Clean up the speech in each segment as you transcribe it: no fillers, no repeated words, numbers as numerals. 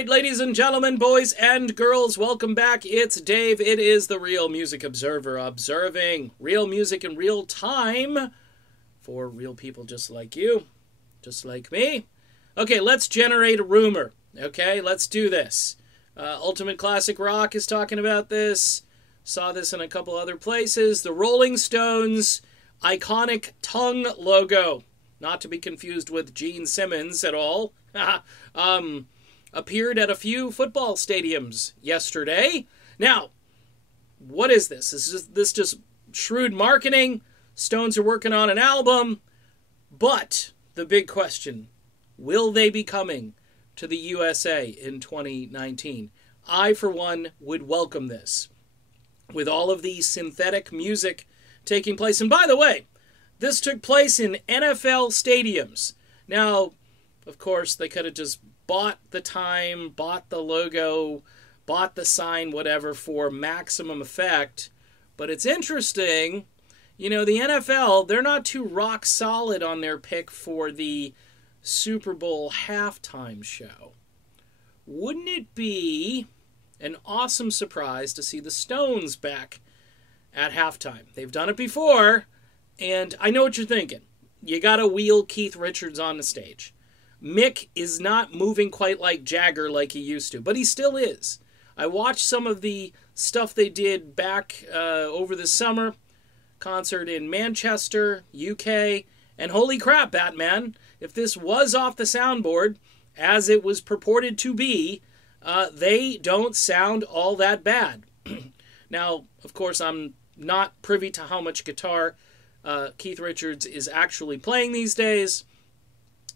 right, ladies and gentlemen, boys and girls, welcome back. It's Dave. It is the Real Music Observer, observing real music in real time for real people just like you, just like me. Okay, let's generate a rumor. Okay, let's do this. Ultimate Classic Rock is talking about this. Saw this in a couple other places. The Rolling Stones iconic tongue logo, not to be confused with Gene Simmons at all, appeared at a few football stadiums yesterday. Now, what is this? Is this just shrewd marketing? Stones are working on an album. But the big question, will they be coming to the USA in 2019? I, for one, would welcome this. With all of the synthetic music taking place. And by the way, this took place in NFL stadiums. Now, of course, they could have just bought the time, bought the logo, bought the sign, whatever, for maximum effect. But it's interesting, you know, the NFL, they're not too rock solid on their pick for the Super Bowl halftime show. Wouldn't it be an awesome surprise to see the Stones back at halftime? They've done it before, and I know what you're thinking. You gotta wheel Keith Richards on the stage. Mick is not moving quite like Jagger like he used to, but he still is. I watched some of the stuff they did back over the summer, concert in Manchester, UK, and holy crap, Batman, if this was off the soundboard, as it was purported to be, they don't sound all that bad. Now, of course, I'm not privy to how much guitar Keith Richards is actually playing these days.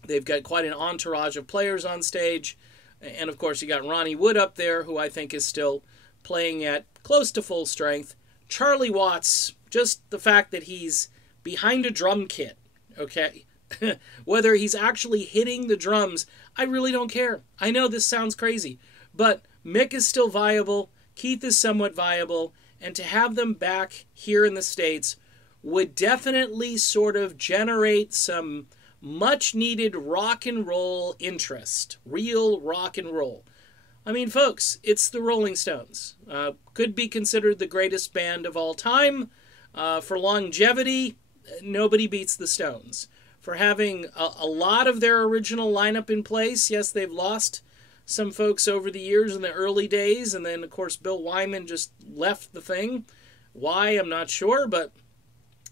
They've got quite an entourage of players on stage. And, of course, you got Ronnie Wood up there, who I think is still playing at close to full strength. Charlie Watts, just the fact that he's behind a drum kit, okay? Whether he's actually hitting the drums, I really don't care. I know this sounds crazy, but Mick is still viable. Keith is somewhat viable. And to have them back here in the States would definitely sort of generate some much-needed rock and roll interest. Real rock and roll. I mean, folks, it's the Rolling Stones. Could be considered the greatest band of all time. For longevity, nobody beats the Stones. For having a lot of their original lineup in place, yes, they've lost some folks over the years in the early days, and then, of course, Bill Wyman just left the thing. Why, I'm not sure, but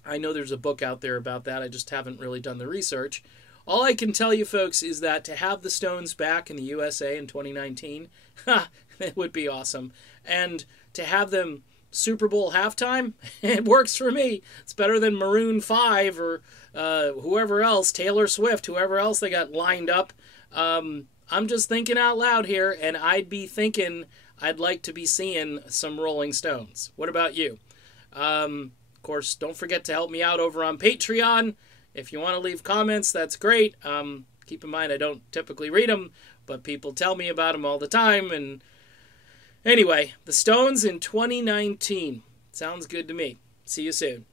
I know there's a book out there about that. I just haven't really done the research. All I can tell you, folks, is that to have the Stones back in the USA in 2019, it would be awesome. And to have them Super Bowl halftime, it works for me. It's better than Maroon 5 or whoever else, Taylor Swift, whoever else they got lined up. I'm just thinking out loud here, and I'd be thinking I'd like to be seeing some Rolling Stones. What about you? Of course, don't forget to help me out over on Patreon. If you want to leave comments, that's great. Keep in mind, I don't typically read them, but people tell me about them all the time. And anyway, the Stones in 2019. Sounds good to me. See you soon.